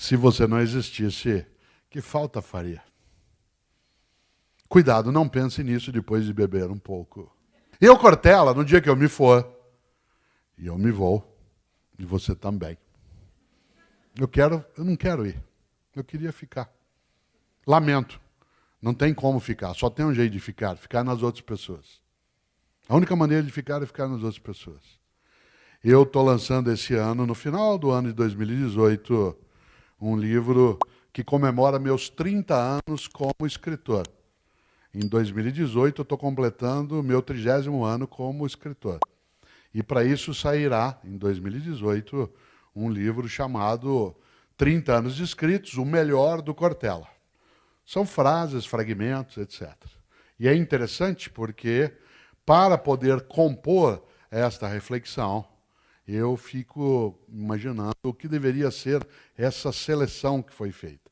Se você não existisse, que falta faria? Cuidado, não pense nisso depois de beber um pouco. Eu, Cortella, no dia que eu me for, e eu me vou, e você também. Eu não quero ir. Eu queria ficar. Lamento. Não tem como ficar. Só tem um jeito de ficar nas outras pessoas. A única maneira de ficar é ficar nas outras pessoas. Eu estou lançando esse ano, no final do ano de 2018, um livro que comemora meus 30 anos como escritor. Em 2018, eu estou completando o meu 30º ano como escritor. E para isso sairá, em 2018, um livro chamado 30 anos de escritos, o melhor do Cortella. São frases, fragmentos, etc. E é interessante porque, para poder compor esta reflexão, eu fico imaginando o que deveria ser essa seleção que foi feita.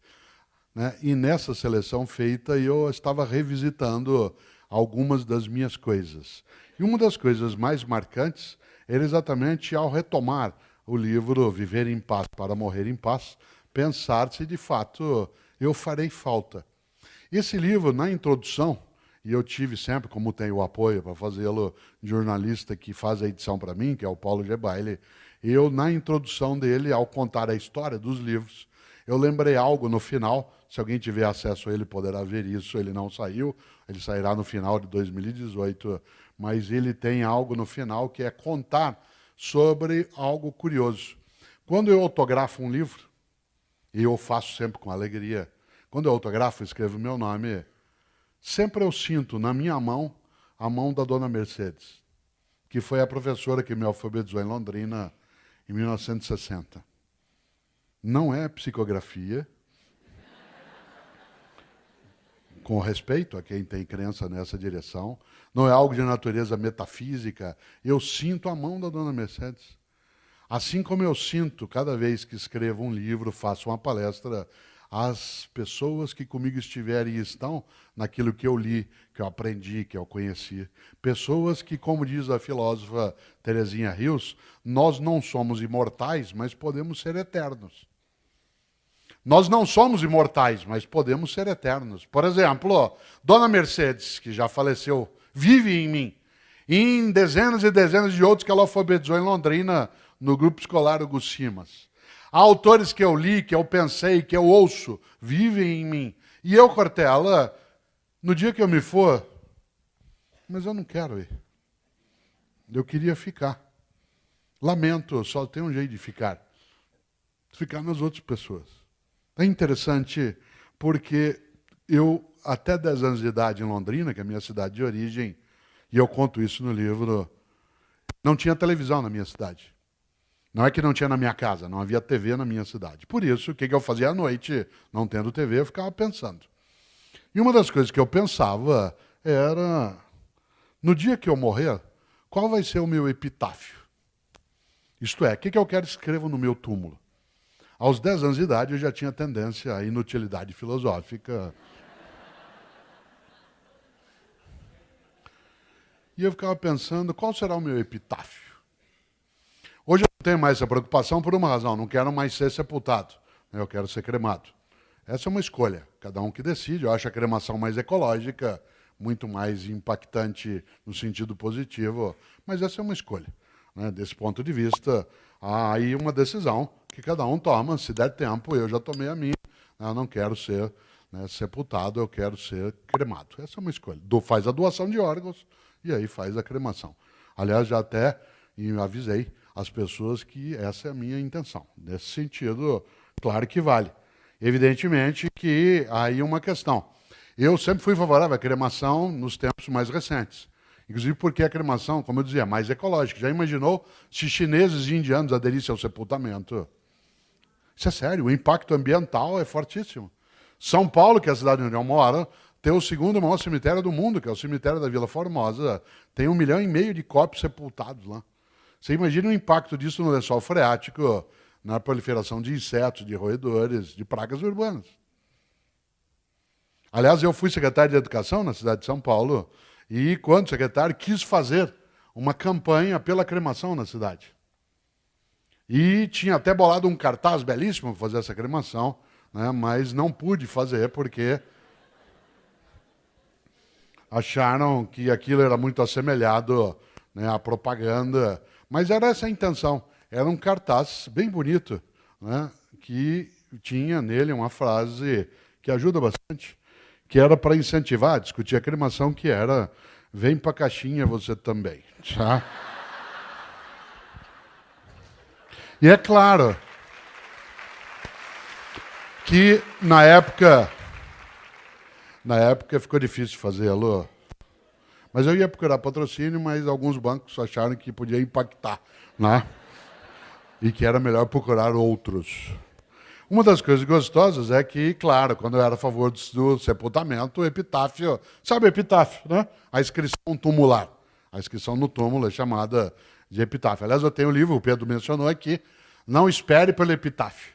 E nessa seleção feita, eu estava revisitando algumas das minhas coisas. E uma das coisas mais marcantes era exatamente ao retomar o livro Viver em Paz para Morrer em Paz, pensar se de fato eu farei falta. Esse livro, na introdução, e eu tive sempre, como tenho o apoio para fazê-lo, de jornalista que faz a edição para mim, que é o Paulo G. Baile, eu, na introdução dele, ao contar a história dos livros, eu lembrei algo no final. Se alguém tiver acesso a ele, poderá ver isso. Ele não saiu, ele sairá no final de 2018, mas ele tem algo no final que é contar sobre algo curioso. Quando eu autografo um livro, e eu faço sempre com alegria, quando eu autografo, escrevo meu nome, sempre eu sinto na minha mão a mão da dona Mercedes, que foi a professora que me alfabetizou em Londrina em 1960. Não é psicografia, com respeito a quem tem crença nessa direção, não é algo de natureza metafísica, eu sinto a mão da dona Mercedes. Assim como eu sinto, cada vez que escrevo um livro, faço uma palestra, as pessoas que comigo estiverem e estão naquilo que eu li, que eu aprendi, que eu conheci. Pessoas que, como diz a filósofa Terezinha Rios, nós não somos imortais, mas podemos ser eternos. Nós não somos imortais, mas podemos ser eternos. Por exemplo, Dona Mercedes, que já faleceu, vive em mim. E em dezenas e dezenas de outros que ela alfabetizou em Londrina, no grupo escolar Hugo Simas. Há autores que eu li, que eu pensei, que eu ouço, vivem em mim. E eu, Cortella, no dia que eu me for, mas eu não quero ir. Eu queria ficar. Lamento, só tem um jeito de ficar. Ficar nas outras pessoas. É interessante porque eu, até 10 anos de idade em Londrina, que é a minha cidade de origem, e eu conto isso no livro, não tinha televisão na minha cidade. Não é que não tinha na minha casa, não havia TV na minha cidade. Por isso, o que eu fazia à noite, não tendo TV, eu ficava pensando. E uma das coisas que eu pensava era, no dia que eu morrer, qual vai ser o meu epitáfio? Isto é, o que eu quero escrever no meu túmulo? Aos 10 anos de idade, eu já tinha tendência à inutilidade filosófica. E eu ficava pensando, qual será o meu epitáfio? Hoje eu não tenho mais essa preocupação por uma razão, não quero mais ser sepultado, eu quero ser cremado. Essa é uma escolha, cada um que decide. Eu acho a cremação mais ecológica, muito mais impactante no sentido positivo, mas essa é uma escolha. Desse ponto de vista, há aí uma decisão que cada um toma. Se der tempo, eu já tomei a minha. Eu não quero ser sepultado, eu quero ser cremado. Essa é uma escolha. Faz a doação de órgãos e aí faz a cremação. Aliás, já até avisei as pessoas que essa é a minha intenção. Nesse sentido, claro que vale. Evidentemente que há aí uma questão. Eu sempre fui favorável à cremação nos tempos mais recentes. Inclusive porque a cremação, como eu dizia, é mais ecológica. Já imaginou se chineses e indianos aderissem ao sepultamento? Isso é sério, o impacto ambiental é fortíssimo. São Paulo, que é a cidade onde eu moro, tem o segundo maior cemitério do mundo, que é o cemitério da Vila Formosa. Tem 1,5 milhão de corpos sepultados lá. Você imagina o impacto disso no lençol freático, na proliferação de insetos, de roedores, de pragas urbanas. Aliás, eu fui secretário de Educação na cidade de São Paulo, e, quando secretário, quis fazer uma campanha pela cremação na cidade. E tinha até bolado um cartaz belíssimo para fazer essa cremação, né, mas não pude fazer porque acharam que aquilo era muito assemelhado, né, à propaganda. Mas era essa a intenção. Era um cartaz bem bonito, né, que tinha nele uma frase que ajuda bastante, que era para incentivar a discutir a cremação, que era: vem para a caixinha você também. Tá? E é claro que na época ficou difícil fazê-lo. Mas eu ia procurar patrocínio, mas alguns bancos acharam que podia impactar, né? E que era melhor procurar outros. Uma das coisas gostosas é que, claro, quando eu era a favor do sepultamento, o epitáfio... Sabe o epitáfio, né? A inscrição tumular. A inscrição no túmulo é chamada de epitáfio. Aliás, eu tenho um livro, o Pedro mencionou aqui, Não Espere pelo Epitáfio.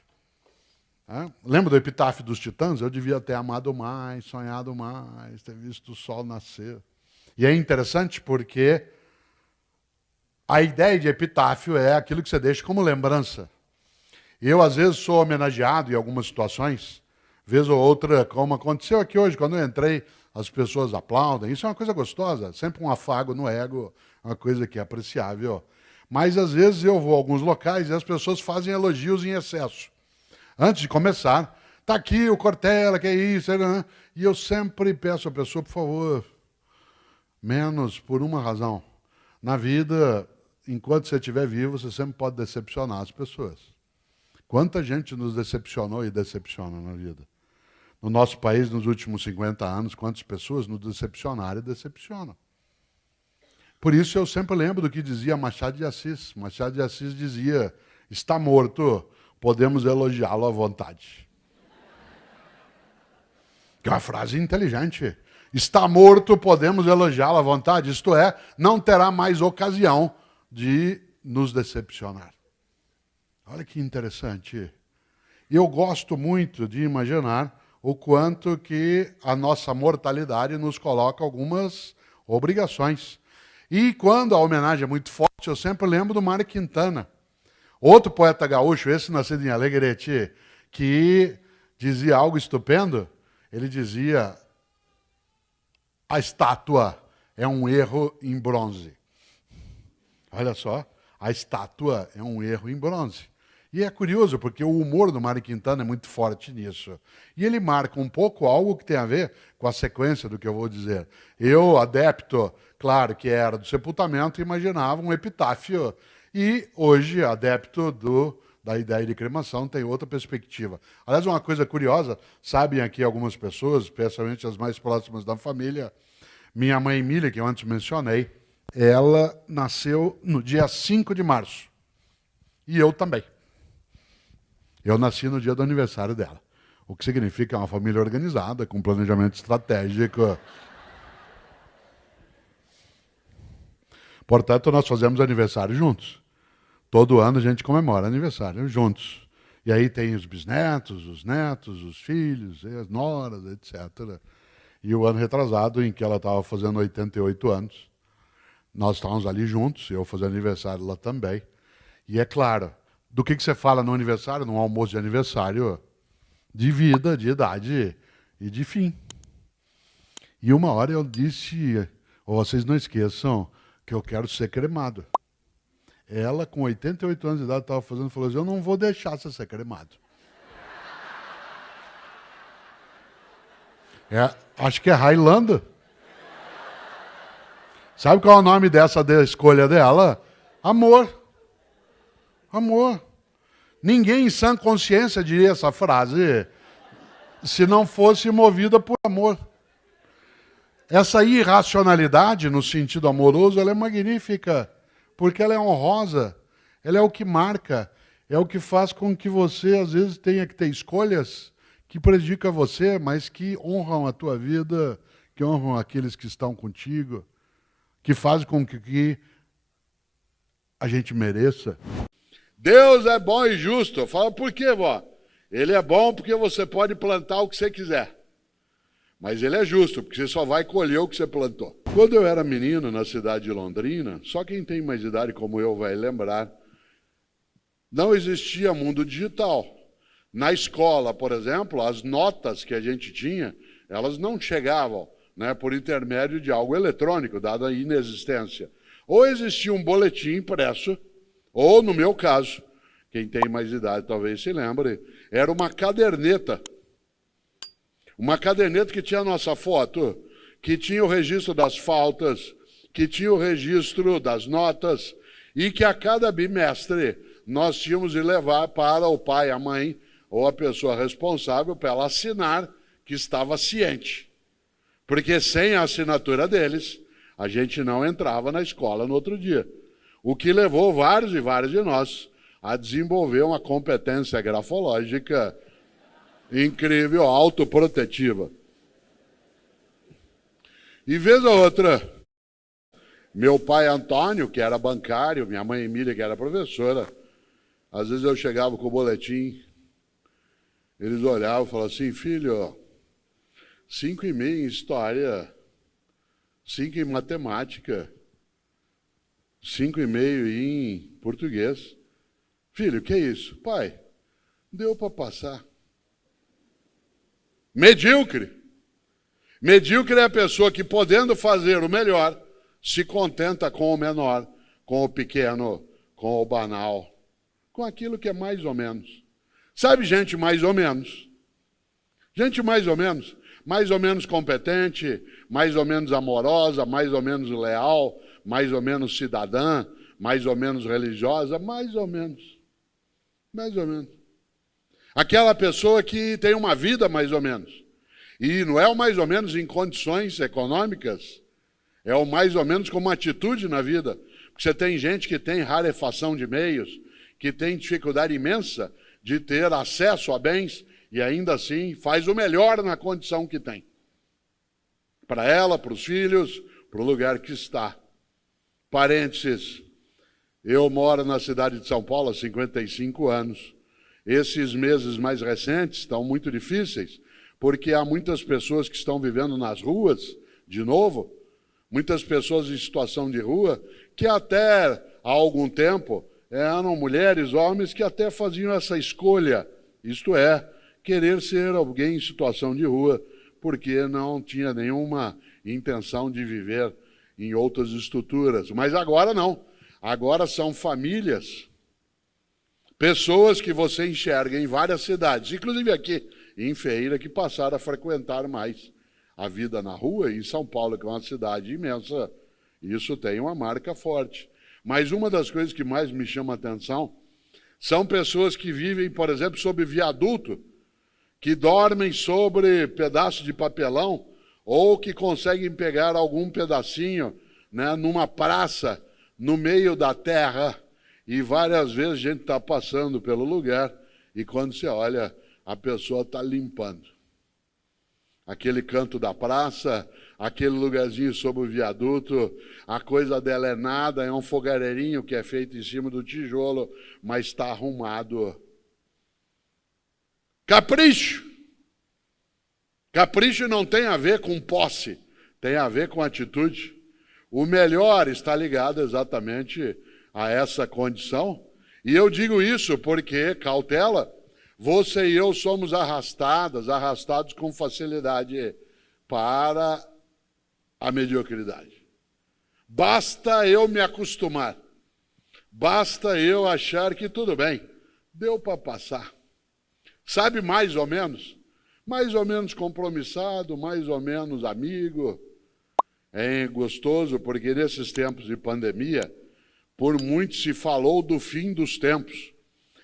Lembra do epitáfio dos titãs? Eu devia ter amado mais, sonhado mais, ter visto o sol nascer. E é interessante porque a ideia de epitáfio é aquilo que você deixa como lembrança. Eu, às vezes, sou homenageado em algumas situações, vez ou outra, como aconteceu aqui hoje, quando eu entrei, as pessoas aplaudem. Isso é uma coisa gostosa, sempre um afago no ego, uma coisa que é apreciável. Mas, às vezes, eu vou a alguns locais e as pessoas fazem elogios em excesso. Antes de começar, está aqui o Cortella, que é isso, né? E eu sempre peço à pessoa, por favor, menos por uma razão. Na vida, enquanto você estiver vivo, você sempre pode decepcionar as pessoas. Quanta gente nos decepcionou e decepciona na vida. No nosso país, nos últimos 50 anos, quantas pessoas nos decepcionaram e decepcionam. Por isso eu sempre lembro do que dizia Machado de Assis. Machado de Assis dizia: está morto, podemos elogiá-lo à vontade. Que é uma frase inteligente. Está morto, podemos elogiá-lo à vontade. Isto é, não terá mais ocasião de nos decepcionar. Olha que interessante. E eu gosto muito de imaginar o quanto que a nossa mortalidade nos coloca algumas obrigações. E quando a homenagem é muito forte, eu sempre lembro do Mário Quintana. Outro poeta gaúcho, esse nascido em Alegrete, que dizia algo estupendo. Ele dizia: a estátua é um erro em bronze. Olha só, a estátua é um erro em bronze. E é curioso, porque o humor do Mário Quintana é muito forte nisso. E ele marca um pouco algo que tem a ver com a sequência do que eu vou dizer. Eu, adepto, claro que era do sepultamento, imaginava um epitáfio. E hoje, adepto da ideia de cremação, tem outra perspectiva. Aliás, uma coisa curiosa, sabem aqui algumas pessoas, especialmente as mais próximas da família, minha mãe Emília, que eu antes mencionei, ela nasceu no dia 5 de março. E eu também. Eu nasci no dia do aniversário dela. O que significa uma família organizada, com planejamento estratégico. Portanto, nós fazemos aniversário juntos. Todo ano a gente comemora aniversário juntos. E aí tem os bisnetos, os netos, os filhos, as noras, etc. E o ano retrasado, em que ela estava fazendo 88 anos, nós estávamos ali juntos, eu fazendo aniversário lá também. E é claro, do que você fala no aniversário, num almoço de aniversário? De vida, de idade e de fim. E uma hora eu disse: vocês não esqueçam que eu quero ser cremado. Ela, com 88 anos de idade, estava fazendo, falou assim: eu não vou deixar você ser cremado. Acho que é Highlander. Sabe qual é o nome dessa escolha dela? Amor. Amor. Ninguém em sã consciência diria essa frase se não fosse movida por amor. Essa irracionalidade, no sentido amoroso, ela é magnífica, porque ela é honrosa, ela é o que marca, é o que faz com que você, às vezes, tenha que ter escolhas que prejudicam você, mas que honram a tua vida, que honram aqueles que estão contigo, que fazem com que a gente mereça. Deus é bom e justo. Eu falo, por quê, vó? Ele é bom porque você pode plantar o que você quiser. Mas ele é justo, porque você só vai colher o que você plantou. Quando eu era menino na cidade de Londrina, só quem tem mais idade como eu vai lembrar Não existia mundo digital. Na escola, por exemplo, as notas que a gente tinha, elas não chegavam, né, por intermédio de algo eletrônico, dada a inexistência. Ou existia um boletim impresso, ou, no meu caso, quem tem mais idade talvez se lembre, era uma caderneta. Uma caderneta que tinha a nossa foto, que tinha o registro das faltas, que tinha o registro das notas, e que a cada bimestre nós tínhamos de levar para o pai, a mãe, ou a pessoa responsável para ela assinar que estava ciente. Porque sem a assinatura deles, a gente não entrava na escola no outro dia. O que levou vários e vários de nós a desenvolver uma competência grafológica incrível, autoprotetiva. E vez ou outra, meu pai Antônio, que era bancário, minha mãe Emília, que era professora, às vezes eu chegava com o boletim, eles olhavam e falavam assim, filho, 5,5 em história, 5 em matemática, 5,5 em português. Filho, o que é isso? Pai, deu para passar. Medíocre. Medíocre é a pessoa que, podendo fazer o melhor, se contenta com o menor, com o pequeno, com o banal, com aquilo que é mais ou menos. Sabe, gente mais ou menos? Gente mais ou menos competente, mais ou menos amorosa, mais ou menos leal, mais ou menos cidadã, mais ou menos religiosa, mais ou menos. Mais ou menos. Aquela pessoa que tem uma vida mais ou menos. E não é o mais ou menos em condições econômicas, é o mais ou menos como atitude na vida. Porque você tem gente que tem rarefação de meios, que tem dificuldade imensa de ter acesso a bens e ainda assim faz o melhor na condição que tem. Para ela, para os filhos, para o lugar que está. Parênteses, eu moro na cidade de São Paulo há 55 anos. Esses meses mais recentes estão muito difíceis, porque há muitas pessoas que estão vivendo nas ruas, de novo, muitas pessoas em situação de rua, que até há algum tempo eram mulheres, homens que até faziam essa escolha, isto é, querer ser alguém em situação de rua, porque não tinha nenhuma intenção de viver em outras estruturas. Mas agora não. Agora são famílias, pessoas que você enxerga em várias cidades, inclusive aqui em Feira, que passaram a frequentar mais a vida na rua. E em São Paulo, que é uma cidade imensa, isso tem uma marca forte. Mas uma das coisas que mais me chama a atenção são pessoas que vivem, por exemplo, sob viaduto, que dormem sobre pedaços de papelão ou que conseguem pegar algum pedacinho, né, numa praça, no meio da terra, e várias vezes a gente está passando pelo lugar e quando você olha, a pessoa está limpando. Aquele canto da praça, aquele lugarzinho sob o viaduto, a coisa dela é nada, é um fogareirinho que é feito em cima do tijolo, mas está arrumado. Capricho! Capricho não tem a ver com posse, tem a ver com atitude. O melhor está ligado exatamente a essa condição. E eu digo isso porque, cautela, você e eu somos arrastados com facilidade para a mediocridade. Basta eu me acostumar, basta eu achar que tudo bem, deu para passar. Sabe, mais ou menos compromissado, mais ou menos amigo. É gostoso porque nesses tempos de pandemia, por muito se falou do fim dos tempos.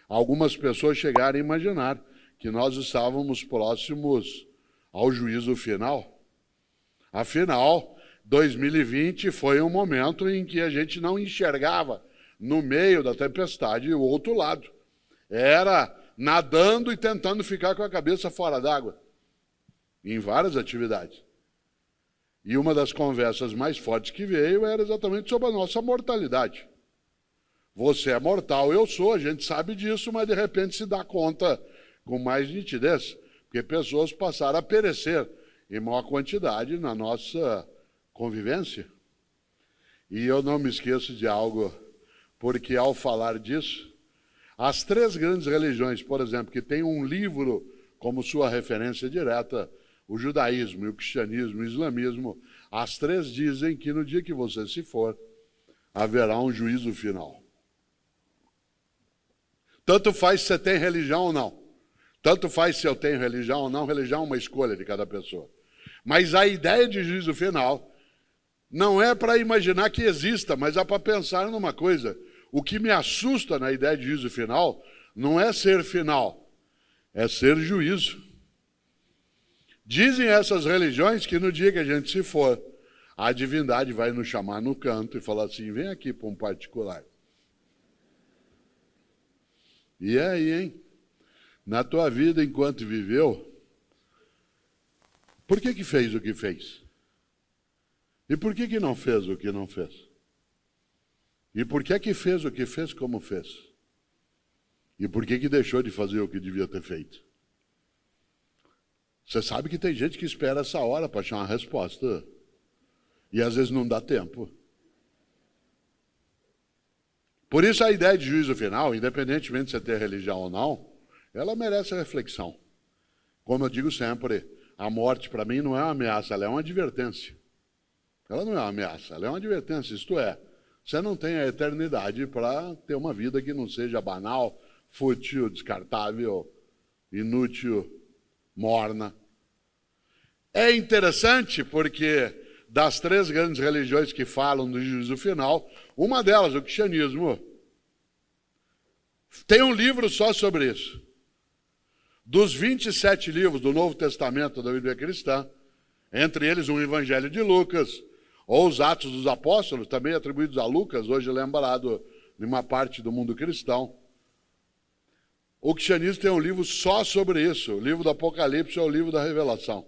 Algumas pessoas chegaram a imaginar que nós estávamos próximos ao juízo final. Afinal, 2020 foi um momento em que a gente não enxergava no meio da tempestade o outro lado. Era nadando e tentando ficar com a cabeça fora d'água, em várias atividades. E uma das conversas mais fortes que veio era exatamente sobre a nossa mortalidade. Você é mortal, eu sou, a gente sabe disso, mas de repente se dá conta com mais nitidez, porque pessoas passaram a perecer em maior quantidade na nossa convivência. E eu não me esqueço de algo, porque ao falar disso, As três grandes religiões, por exemplo, que têm um livro como sua referência direta, o judaísmo, o cristianismo e o islamismo, as três dizem que no dia que você se for, haverá um juízo final. Tanto faz se você tem religião ou não. Tanto faz se eu tenho religião ou não, religião é uma escolha de cada pessoa. Mas a ideia de juízo final não é para imaginar que exista, mas é para pensar numa coisa. O que me assusta na ideia de juízo final não é ser final, é ser juízo. Dizem essas religiões que no dia que a gente se for, a divindade vai nos chamar no canto e falar assim, vem aqui para um particular. E aí, hein? Na tua vida, enquanto viveu, por que fez o que fez? E por que não fez o que não fez? E por que fez o que fez como fez? E por que deixou de fazer o que devia ter feito? Você sabe que tem gente que espera essa hora para achar uma resposta. E às vezes não dá tempo. Por isso a ideia de juízo final, independentemente de você ter religião ou não, ela merece reflexão. Como eu digo sempre, a morte para mim não é uma ameaça, ela é uma advertência. Ela não é uma ameaça, ela é uma advertência. Isto é, você não tem a eternidade para ter uma vida que não seja banal, fútil, descartável, inútil, morna. É interessante porque das três grandes religiões que falam do juízo final, uma delas, o cristianismo, tem um livro só sobre isso. Dos 27 livros do Novo Testamento da Bíblia cristã, entre eles o Evangelho de Lucas, ou os Atos dos Apóstolos, também atribuídos a Lucas, hoje lembrado de uma parte do mundo cristão. O cristianismo tem um livro só sobre isso. O livro do Apocalipse é o livro da Revelação.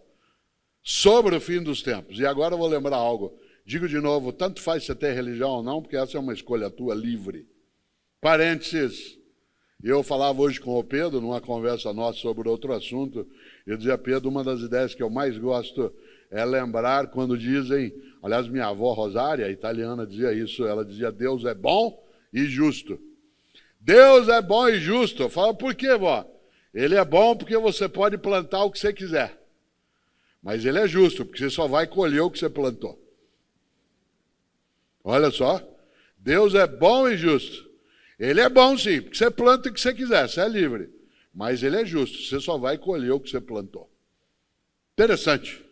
Sobre o fim dos tempos. E agora eu vou lembrar algo. Digo de novo, tanto faz você ter religião ou não, porque essa é uma escolha tua livre. Parênteses. Eu falava hoje com o Pedro, numa conversa nossa sobre outro assunto, eu dizia, Pedro, uma das ideias que eu mais gosto é lembrar quando dizem, aliás, minha avó Rosária, italiana, dizia isso, ela dizia, Deus é bom e justo. Deus é bom e justo. Eu falo, por quê, vó? Ele é bom porque você pode plantar o que você quiser. Mas ele é justo, porque você só vai colher o que você plantou. Olha só, Deus é bom e justo. Ele é bom sim, porque você planta o que você quiser, você é livre. Mas ele é justo, você só vai colher o que você plantou. Interessante,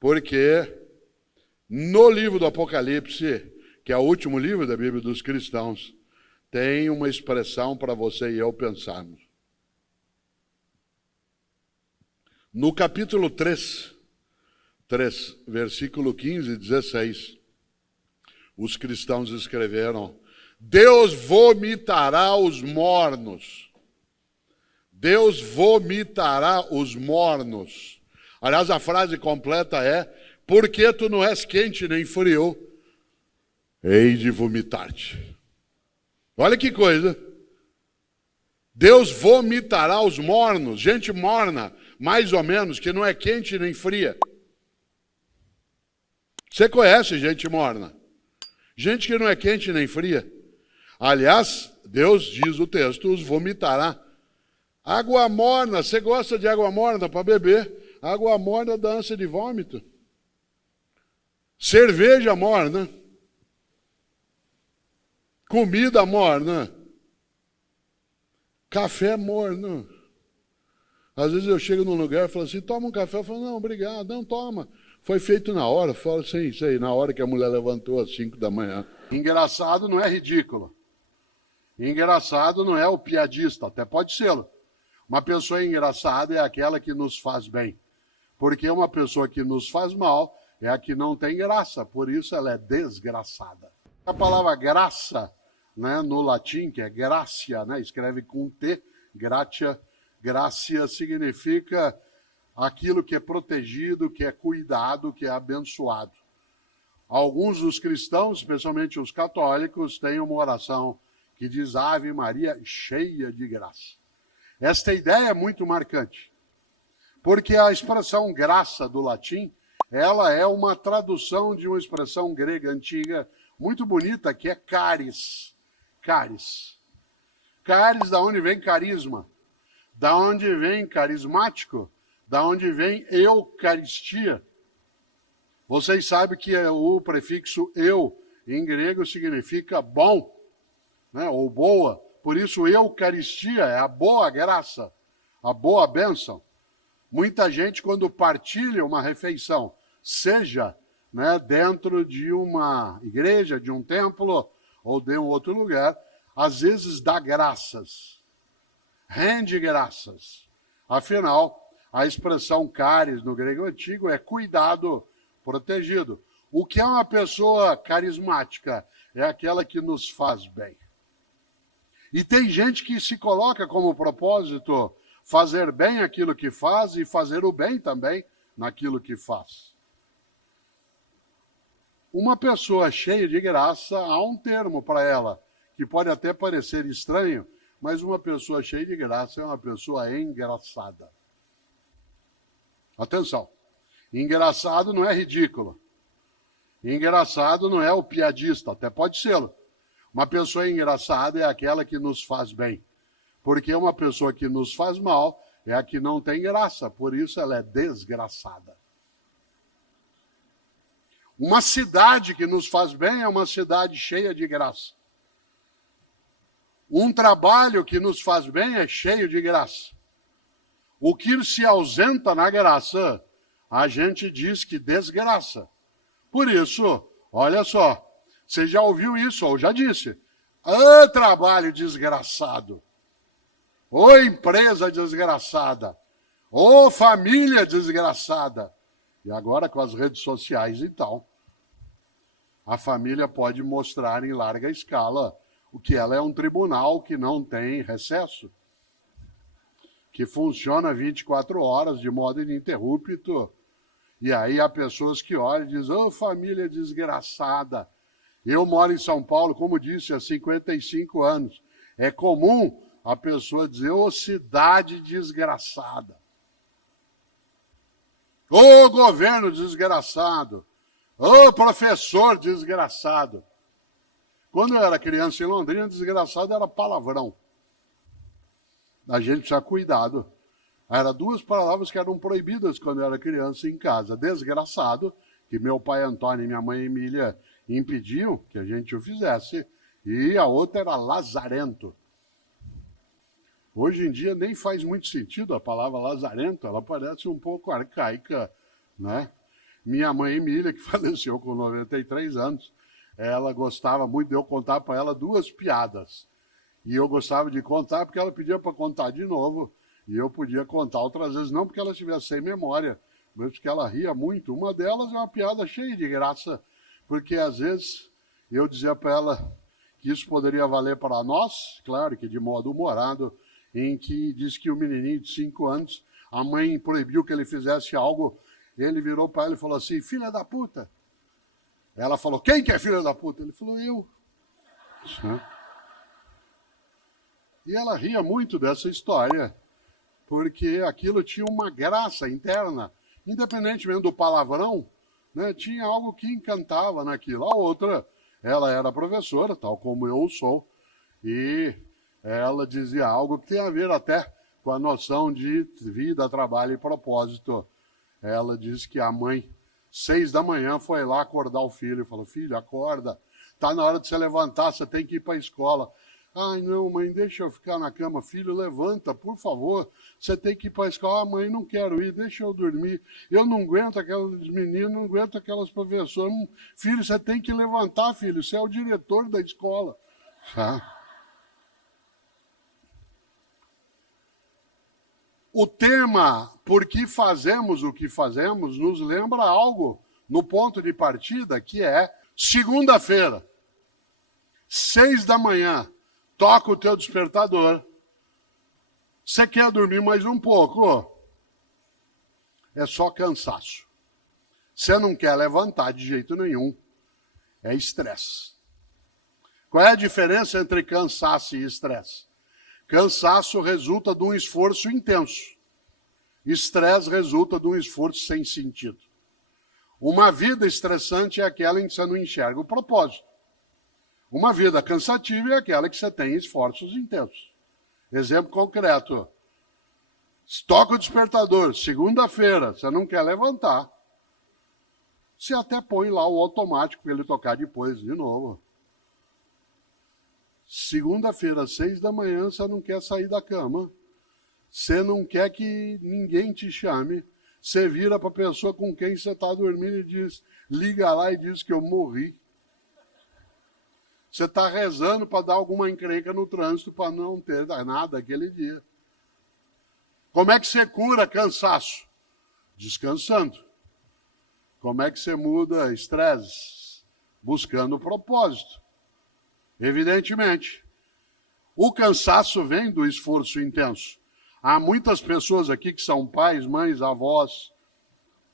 porque no livro do Apocalipse, que é o último livro da Bíblia dos cristãos, tem uma expressão para você e eu pensarmos. No capítulo 3, versículo 15 e 16, os cristãos escreveram, Deus vomitará os mornos. Deus vomitará os mornos. Aliás, a frase completa é, porque tu não és quente nem frio, hei de vomitar-te. Olha que coisa. Deus vomitará os mornos, gente morna, mais ou menos, que não é quente nem fria. Você conhece gente morna? Gente que não é quente nem fria. Aliás, Deus, diz o texto, os vomitará. Água morna, você gosta de água morna para beber? Água morna dá ânsia de vômito. Cerveja morna. Comida morna. Café morno. Às vezes eu chego num lugar e falo assim, toma um café. Eu falo, não, obrigado, não toma. Foi feito na hora. Eu falo assim, isso aí, na hora que a mulher levantou às 5 da manhã. Engraçado não é ridículo. Engraçado não é o piadista, até pode ser. Uma pessoa engraçada é aquela que nos faz bem. Porque uma pessoa que nos faz mal é a que não tem graça, por isso ela é desgraçada. A palavra graça, né, no latim, que é gracia, né, escreve com T, gratia, gracia significa aquilo que é protegido, que é cuidado, que é abençoado. Alguns dos cristãos, especialmente os católicos, têm uma oração que diz Ave Maria cheia de graça. Esta ideia é muito marcante, porque a expressão graça do latim, ela é uma tradução de uma expressão grega antiga muito bonita, que é caris. Caris. Caris, da onde vem carisma? Da onde vem carismático? Da onde vem Eucaristia? Vocês sabem que o prefixo eu, em grego, significa bom, né, ou boa. Por isso, Eucaristia é a boa graça, a boa bênção. Muita gente, quando partilha uma refeição, seja, né, dentro de uma igreja, de um templo ou de um outro lugar, às vezes dá graças, rende graças. Afinal, a expressão caris no grego antigo é cuidado, protegido. O que é uma pessoa carismática? É aquela que nos faz bem. E tem gente que se coloca como propósito fazer bem aquilo que faz e fazer o bem também naquilo que faz. Uma pessoa cheia de graça, há um termo para ela, que pode até parecer estranho, mas uma pessoa cheia de graça é uma pessoa engraçada. Atenção, engraçado não é ridículo. Engraçado não é o piadista, até pode ser. Uma pessoa engraçada é aquela que nos faz bem. Porque uma pessoa que nos faz mal é a que não tem graça, por isso ela é desgraçada. Uma cidade que nos faz bem é uma cidade cheia de graça. Um trabalho que nos faz bem é cheio de graça. O que se ausenta na graça, a gente diz que desgraça. Por isso, olha só, você já ouviu isso ou já disse? Ah, trabalho desgraçado. Ô empresa desgraçada. Ô família desgraçada. E agora com as redes sociais e tal, a família pode mostrar em larga escala o que ela é um tribunal que não tem recesso, que funciona 24 horas de modo ininterrupto. E aí há pessoas que olham e dizem, ô família desgraçada. Eu moro em São Paulo, como disse, há 55 anos. É comum a pessoa dizer, ô cidade desgraçada. Ô governo desgraçado. Ô professor desgraçado. Quando eu era criança em Londrina, desgraçado era palavrão. A gente precisa cuidado. Eram duas palavras que eram proibidas quando eu era criança em casa. Desgraçado, que meu pai Antônio e minha mãe Emília impediam que a gente o fizesse. E a outra era lazarento. Hoje em dia nem faz muito sentido a palavra lazarento, ela parece um pouco arcaica, né? Minha mãe Emília, que faleceu com 93 anos, ela gostava muito de eu contar para ela duas piadas. E eu gostava de contar porque ela pedia para contar de novo. E eu podia contar outras vezes, não porque ela estivesse sem memória, mas porque ela ria muito. Uma delas é uma piada cheia de graça, porque às vezes eu dizia para ela que isso poderia valer para nós, claro que de modo humorado, em que diz que o menininho de 5 anos, a mãe proibiu que ele fizesse algo, ele virou para ela e falou assim, filha da puta. Ela falou, quem que é filha da puta? Ele falou, eu. E ela ria muito dessa história, porque aquilo tinha uma graça interna, independentemente do palavrão, né, tinha algo que encantava naquilo. A outra, ela era professora, tal como eu sou, e ela dizia algo que tem a ver até com a noção de vida, trabalho e propósito. Ela disse que a mãe, 6 da manhã, foi lá acordar o filho e falou, filho, acorda, está na hora de você levantar, você tem que ir para a escola. Ai, não, mãe, deixa eu ficar na cama. Filho, levanta, por favor. Você tem que ir para a escola. Ah, mãe, não quero ir, deixa eu dormir. Eu não aguento aqueles meninos, não aguento aquelas professoras. Filho, você tem que levantar, filho. Você é o diretor da escola. O tema, por que fazemos o que fazemos, nos lembra algo no ponto de partida, que é segunda-feira, 6 da manhã. Toca o teu despertador. Você quer dormir mais um pouco? É só cansaço. Você não quer levantar de jeito nenhum. É estresse. Qual é a diferença entre cansaço e estresse? Cansaço resulta de um esforço intenso. Estresse resulta de um esforço sem sentido. Uma vida estressante é aquela em que você não enxerga o propósito. Uma vida cansativa é aquela que você tem esforços intensos. Exemplo concreto. Toca o despertador, segunda-feira, você não quer levantar. Você até põe lá o automático para ele tocar depois de novo. Segunda-feira, 6 da manhã, você não quer sair da cama. Você não quer que ninguém te chame. Você vira para a pessoa com quem você está dormindo e diz, liga lá e diz que eu morri. Você está rezando para dar alguma encrenca no trânsito para não ter nada aquele dia. Como é que você cura cansaço? Descansando. Como é que você muda estresse? Buscando propósito. Evidentemente. O cansaço vem do esforço intenso. Há muitas pessoas aqui que são pais, mães, avós,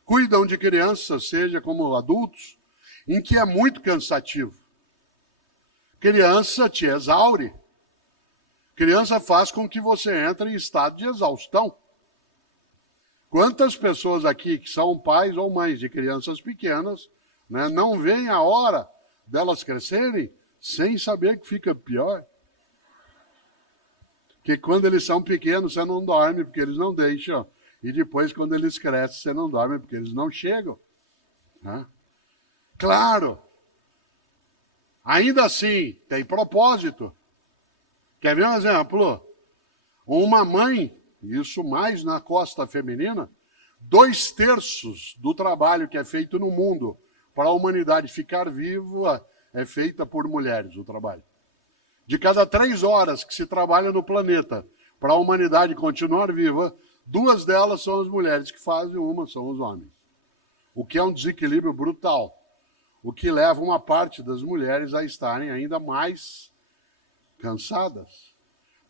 cuidam de crianças, seja como adultos, em que é muito cansativo. Criança te exaure. Criança faz com que você entre em estado de exaustão. Quantas pessoas aqui que são pais ou mães de crianças pequenas, né, não veem a hora delas crescerem sem saber que fica pior? Que quando eles são pequenos você não dorme porque eles não deixam. E depois quando eles crescem você não dorme porque eles não chegam. Né? Claro. Ainda assim, tem propósito. Quer ver um exemplo? Uma mãe, isso mais na costa feminina, 2/3 do trabalho que é feito no mundo para a humanidade ficar viva é feita por mulheres, o trabalho. De cada 3 horas que se trabalha no planeta para a humanidade continuar viva, 2 delas são as mulheres que fazem, uma são os homens. O que é um desequilíbrio brutal. O que leva uma parte das mulheres a estarem ainda mais cansadas,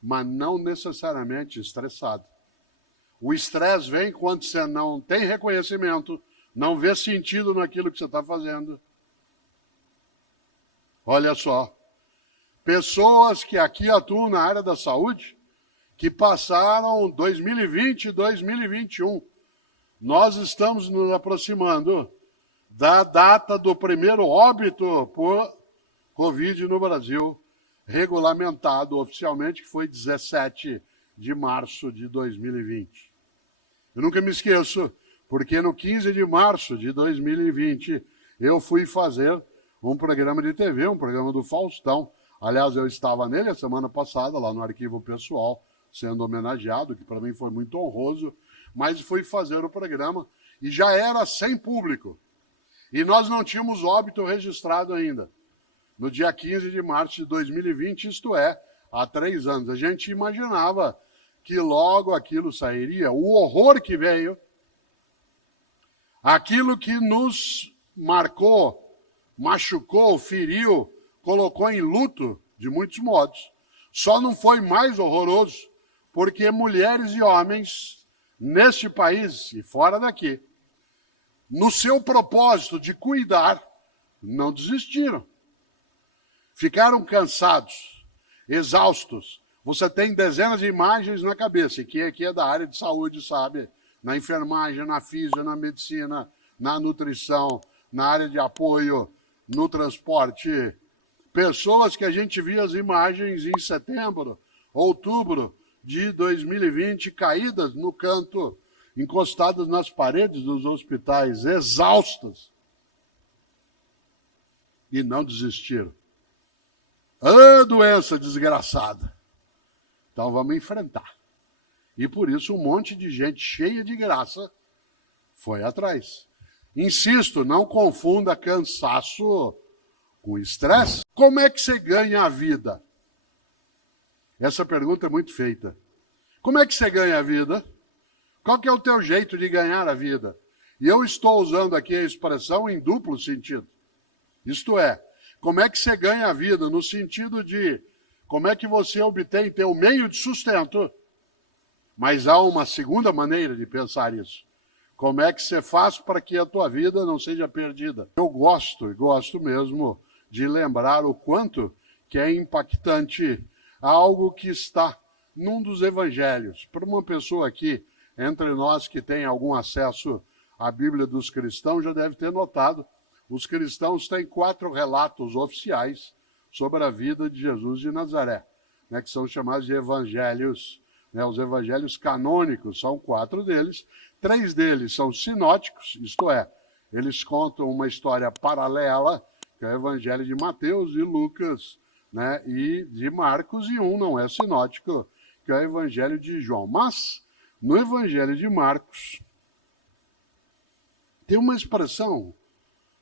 mas não necessariamente estressadas. O estresse vem quando você não tem reconhecimento, não vê sentido naquilo que você está fazendo. Olha só, pessoas que aqui atuam na área da saúde, que passaram 2020 e 2021. Nós estamos nos aproximando da data do primeiro óbito por Covid no Brasil, regulamentado oficialmente, que foi 17 de março de 2020. Eu nunca me esqueço, porque no 15 de março de 2020, eu fui fazer um programa de TV, um programa do Faustão. Aliás, eu estava nele a semana passada, lá no Arquivo Pessoal, sendo homenageado, que para mim foi muito honroso, mas fui fazer o programa e já era sem público. E nós não tínhamos óbito registrado ainda. No dia 15 de março de 2020, isto é, há 3 anos. A gente imaginava que logo aquilo sairia. O horror que veio, aquilo que nos marcou, machucou, feriu, colocou em luto, de muitos modos. Só não foi mais horroroso porque mulheres e homens, neste país e fora daqui, no seu propósito de cuidar, não desistiram. Ficaram cansados, exaustos. Você tem dezenas de imagens na cabeça, e quem aqui é da área de saúde sabe, na enfermagem, na física, na medicina, na nutrição, na área de apoio, no transporte. Pessoas que a gente via as imagens em setembro, outubro de 2020, caídas no canto, encostadas nas paredes dos hospitais, exaustas. E não desistiram. Ah, doença desgraçada. Então vamos enfrentar. E por isso um monte de gente cheia de graça foi atrás. Insisto, não confunda cansaço com estresse. Como é que você ganha a vida? Essa pergunta é muito feita. Como é que você ganha a vida? Qual que é o teu jeito de ganhar a vida? E eu estou usando aqui a expressão em duplo sentido. Isto é, como é que você ganha a vida? No sentido de como é que você obtém teu meio de sustento. Mas há uma segunda maneira de pensar isso. Como é que você faz para que a tua vida não seja perdida? Eu gosto, e gosto mesmo, de lembrar o quanto que é impactante algo que está num dos evangelhos. Para uma pessoa aqui, entre nós que tem algum acesso à Bíblia dos cristãos, já deve ter notado, os cristãos têm 4 relatos oficiais sobre a vida de Jesus de Nazaré. né, que são chamados de evangelhos, né, os evangelhos canônicos, são 4 deles. 3 deles são sinóticos, isto é, eles contam uma história paralela, que é o evangelho de Mateus e Lucas, né, e de Marcos, e um não é sinótico, que é o evangelho de João. Mas, no evangelho de Marcos, tem uma expressão,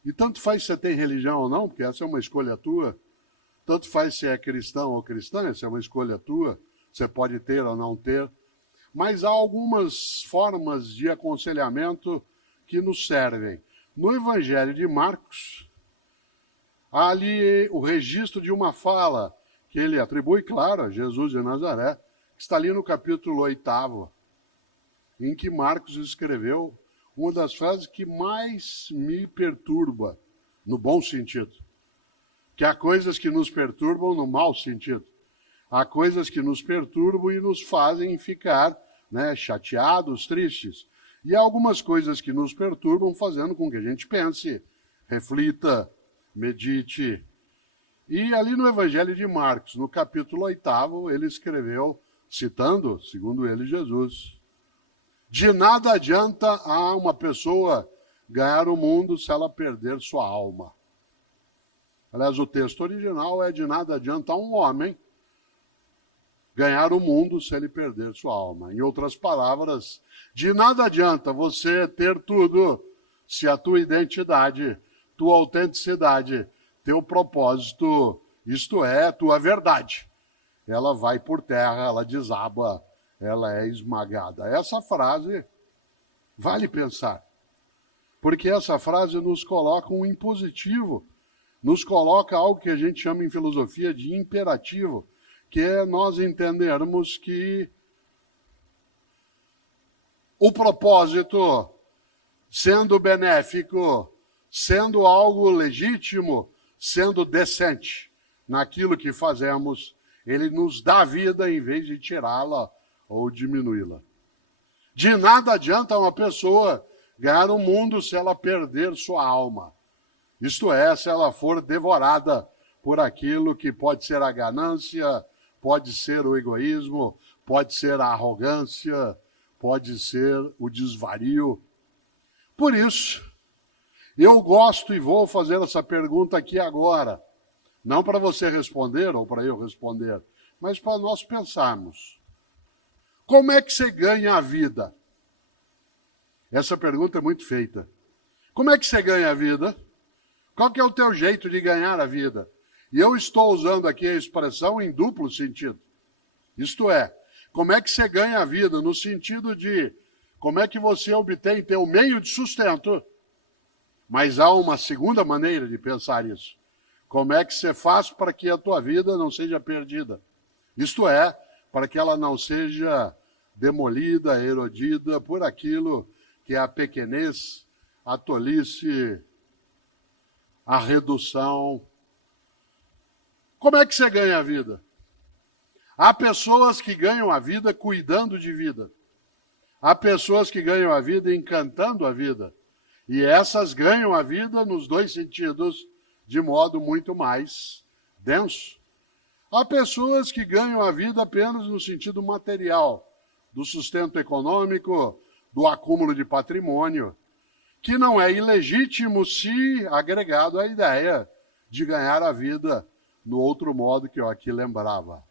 e tanto faz se você tem religião ou não, porque essa é uma escolha tua, tanto faz se é cristão ou cristã, essa é uma escolha tua, você pode ter ou não ter, mas há algumas formas de aconselhamento que nos servem. No evangelho de Marcos, há ali o registro de uma fala que ele atribui, claro, a Jesus de Nazaré, que está ali no capítulo 8, em que Marcos escreveu uma das frases que mais me perturba, no bom sentido. Que há coisas que nos perturbam no mau sentido. Há coisas que nos perturbam e nos fazem ficar, né, chateados, tristes. E há algumas coisas que nos perturbam fazendo com que a gente pense, reflita, medite. E ali no Evangelho de Marcos, no capítulo 8, ele escreveu, citando, segundo ele, Jesus: de nada adianta a uma pessoa ganhar o mundo se ela perder sua alma. Aliás, o texto original é: de nada adianta a um homem ganhar o mundo se ele perder sua alma. Em outras palavras, de nada adianta você ter tudo se a tua identidade, tua autenticidade, teu propósito, isto é, tua verdade, ela vai por terra, ela desaba, ela é esmagada. Essa frase vale pensar, porque essa frase nos coloca um impositivo, nos coloca algo que a gente chama em filosofia de imperativo, que é nós entendermos que o propósito, sendo benéfico, sendo algo legítimo, sendo decente naquilo que fazemos, ele nos dá vida em vez de tirá-la ou diminuí-la. De nada adianta uma pessoa ganhar o mundo se ela perder sua alma. Isto é, se ela for devorada por aquilo que pode ser a ganância, pode ser o egoísmo, pode ser a arrogância, pode ser o desvario. Por isso, eu gosto e vou fazer essa pergunta aqui agora, não para você responder ou para eu responder, mas para nós pensarmos. Como é que você ganha a vida? Essa pergunta é muito feita. Como é que você ganha a vida? Qual que é o teu jeito de ganhar a vida? E eu estou usando aqui a expressão em duplo sentido. Isto é, como é que você ganha a vida? No sentido de como é que você obtém teu meio de sustento. Mas há uma segunda maneira de pensar isso. Como é que você faz para que a tua vida não seja perdida? Isto é, para que ela não seja demolida, erodida por aquilo que é a pequenez, a tolice, a redução. Como é que você ganha a vida? Há pessoas que ganham a vida cuidando de vida. Há pessoas que ganham a vida encantando a vida. E essas ganham a vida nos dois sentidos, de modo muito mais denso. Há pessoas que ganham a vida apenas no sentido material, do sustento econômico, do acúmulo de patrimônio, que não é ilegítimo se agregado à ideia de ganhar a vida no outro modo que eu aqui lembrava.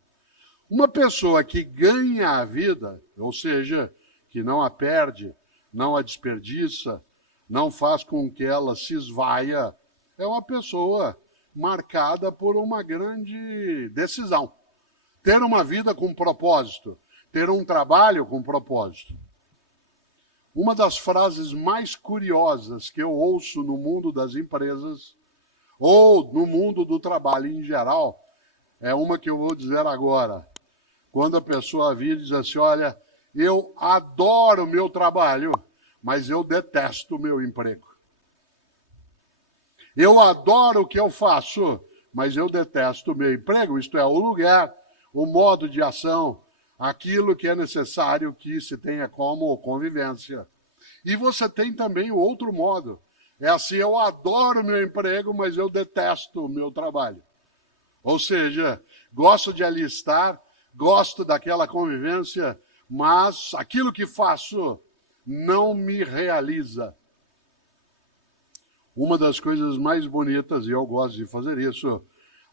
Uma pessoa que ganha a vida, ou seja, que não a perde, não a desperdiça, não faz com que ela se esvaia, é uma pessoa marcada por uma grande decisão. Ter uma vida com propósito, ter um trabalho com propósito. Uma das frases mais curiosas que eu ouço no mundo das empresas, ou no mundo do trabalho em geral, é uma que eu vou dizer agora. Quando a pessoa vira e diz assim: olha, eu adoro o meu trabalho, mas eu detesto o meu emprego. Eu adoro o que eu faço, mas eu detesto o meu emprego, isto é, o lugar, o modo de ação, aquilo que é necessário que se tenha como convivência. E você tem também o outro modo. É assim: eu adoro o meu emprego, mas eu detesto o meu trabalho. Ou seja, gosto de ali estar, gosto daquela convivência, mas aquilo que faço não me realiza. Uma das coisas mais bonitas, e eu gosto de fazer isso,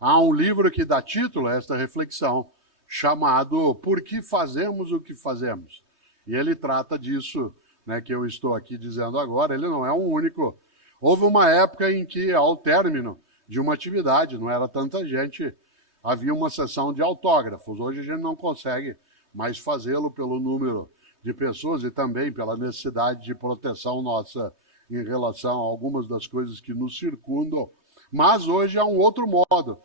há um livro que dá título a esta reflexão, chamado Por que Fazemos o que Fazemos? E ele trata disso, né, que eu estou aqui dizendo agora. Ele não é o único. Houve uma época em que, ao término de uma atividade, não era tanta gente, havia uma sessão de autógrafos. Hoje a gente não consegue mais fazê-lo pelo número de pessoas e também pela necessidade de proteção nossa em relação a algumas das coisas que nos circundam. Mas hoje há um outro modo,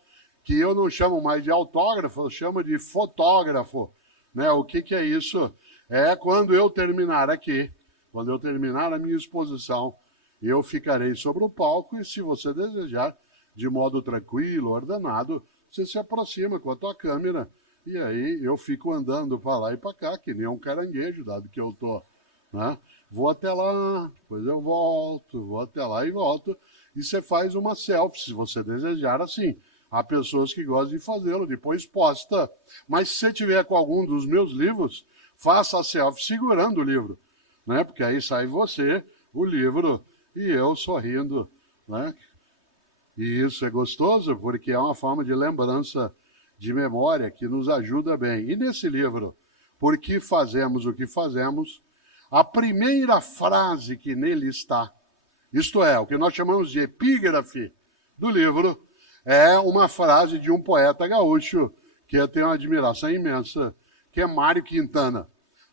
que eu não chamo mais de autógrafo, eu chamo de fotógrafo. Né? O que é isso? É quando eu terminar aqui, quando eu terminar a minha exposição, eu ficarei sobre o palco e, se você desejar, de modo tranquilo, ordenado, você se aproxima com a tua câmera e aí eu fico andando para lá e para cá, que nem um caranguejo, dado que eu estou, né? Vou até lá, depois eu volto, vou até lá e volto, e você faz uma selfie, se você desejar assim. Há pessoas que gostam de fazê-lo, depois posta. Mas se você tiver com algum dos meus livros, faça a selfie segurando o livro, né? Porque aí sai você, o livro, e eu sorrindo, né? E isso é gostoso, porque é uma forma de lembrança, de memória, que nos ajuda bem. E nesse livro, Por que Fazemos o que Fazemos, a primeira frase que nele está, isto é, o que nós chamamos de epígrafe do livro, é uma frase de um poeta gaúcho que eu tenho uma admiração imensa, que é Mário Quintana.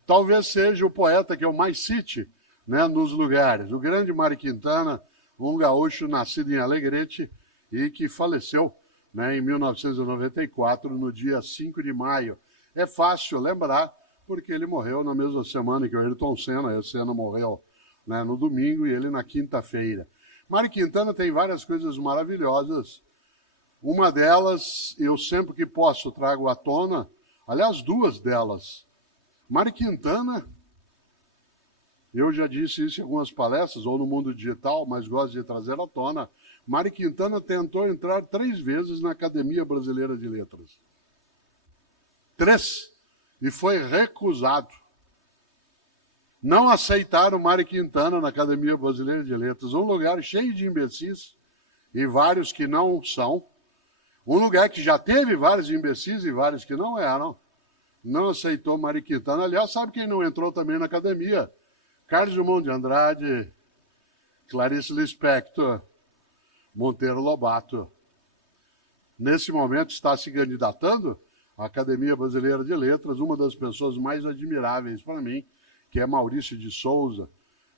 Talvez seja o poeta que eu mais cite, né, nos lugares. O grande Mário Quintana, um gaúcho nascido em Alegrete e que faleceu, né, em 1994, no dia 5 de maio. É fácil lembrar, porque ele morreu na mesma semana que o Ayrton Senna. O Senna morreu, né, no domingo e ele na quinta-feira. Mário Quintana tem várias coisas maravilhosas. Uma delas, eu sempre que posso trago à tona, aliás, duas delas. Mário Quintana, eu já disse isso em algumas palestras, ou no mundo digital, mas gosto de trazer à tona. Mário Quintana tentou entrar 3 vezes na Academia Brasileira de Letras. 3. E foi recusado. Não aceitaram Mário Quintana na Academia Brasileira de Letras. Um lugar cheio de imbecis, e vários que não são. Um lugar que já teve vários imbecis e vários que não eram. Não aceitou Mário Quintana. Aliás, sabe quem não entrou também na academia? Carlos Drummond de Andrade, Clarice Lispector, Monteiro Lobato. Nesse momento está se candidatando à Academia Brasileira de Letras, uma das pessoas mais admiráveis para mim, que é Maurício de Souza,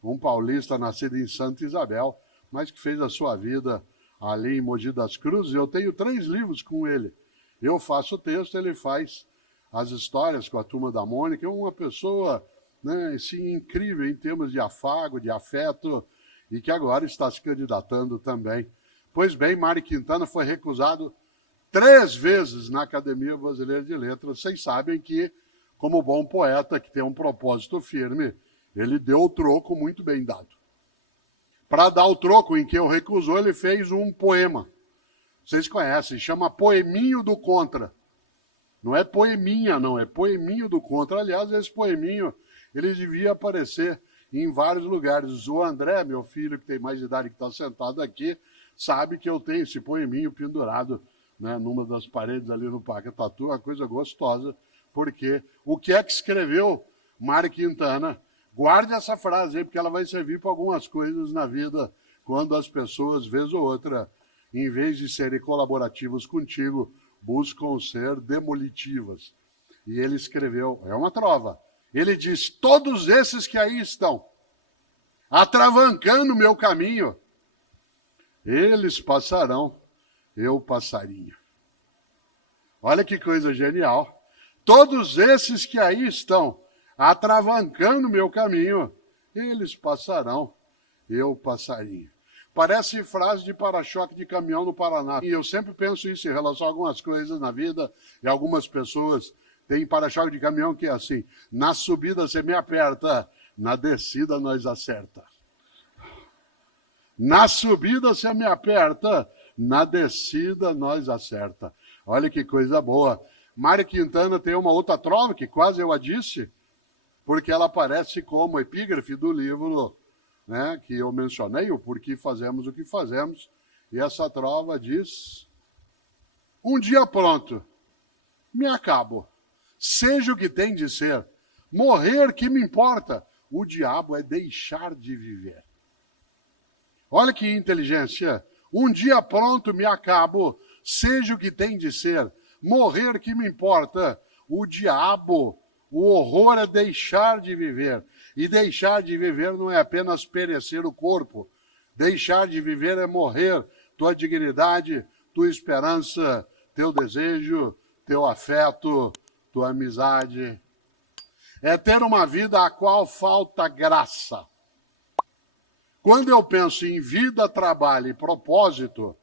um paulista nascido em Santa Isabel, mas que fez a sua vida ali em Mogi das Cruzes. Eu tenho 3 livros com ele. Eu faço o texto, ele faz as histórias com a Turma da Mônica. É uma pessoa, né, assim, incrível em termos de afago, de afeto, e que agora está se candidatando também. Pois bem, Mário Quintana foi recusado 3 vezes na Academia Brasileira de Letras. Vocês sabem que, como bom poeta que tem um propósito firme, ele deu o troco muito bem dado. Para dar o troco em que eu recusou, ele fez um poema. Vocês conhecem, chama Poeminho do Contra. Não é poeminha, não, é Poeminho do Contra. Aliás, esse poeminho, ele devia aparecer em vários lugares. O André, meu filho, que tem mais idade, que está sentado aqui, sabe que eu tenho esse poeminho pendurado, né, numa das paredes ali no Parque Tatu, uma coisa gostosa, porque o que é que escreveu Mário Quintana? Guarde essa frase aí, porque ela vai servir para algumas coisas na vida, quando as pessoas, vez ou outra, em vez de serem colaborativas contigo, buscam ser demolitivas. E ele escreveu, é uma trova, ele diz: todos esses que aí estão, atravancando o meu caminho, eles passarão, eu passarinho. Olha que coisa genial. Todos esses que aí estão, atravancando meu caminho, eles passarão, eu passarinho. Parece frase de para-choque de caminhão no Paraná. E eu sempre penso isso em relação a algumas coisas na vida, e algumas pessoas têm para-choque de caminhão que é assim: na subida você me aperta, na descida nós acerta. Na subida você me aperta, na descida nós acerta. Olha que coisa boa. Mário Quintana tem uma outra trova que quase eu a disse, porque ela aparece como epígrafe do livro, né, que eu mencionei, o Porquê Fazemos o que Fazemos. E essa trova diz: um dia pronto, me acabo. Seja o que tem de ser. Morrer, que me importa? O diabo é deixar de viver. Olha que inteligência. Um dia pronto, me acabo. Seja o que tem de ser. Morrer, que me importa? O diabo, o horror é deixar de viver. E deixar de viver não é apenas perecer o corpo. Deixar de viver é morrer. Tua dignidade, tua esperança, teu desejo, teu afeto, tua amizade. É ter uma vida a qual falta graça. Quando eu penso em vida, trabalho e propósito,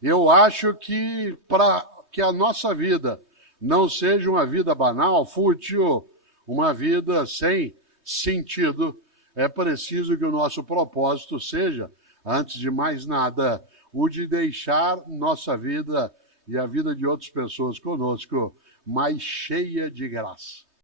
eu acho que para que a nossa vida não seja uma vida banal, fútil, uma vida sem sentido, é preciso que o nosso propósito seja, antes de mais nada, o de deixar nossa vida e a vida de outras pessoas conosco mais cheia de graça.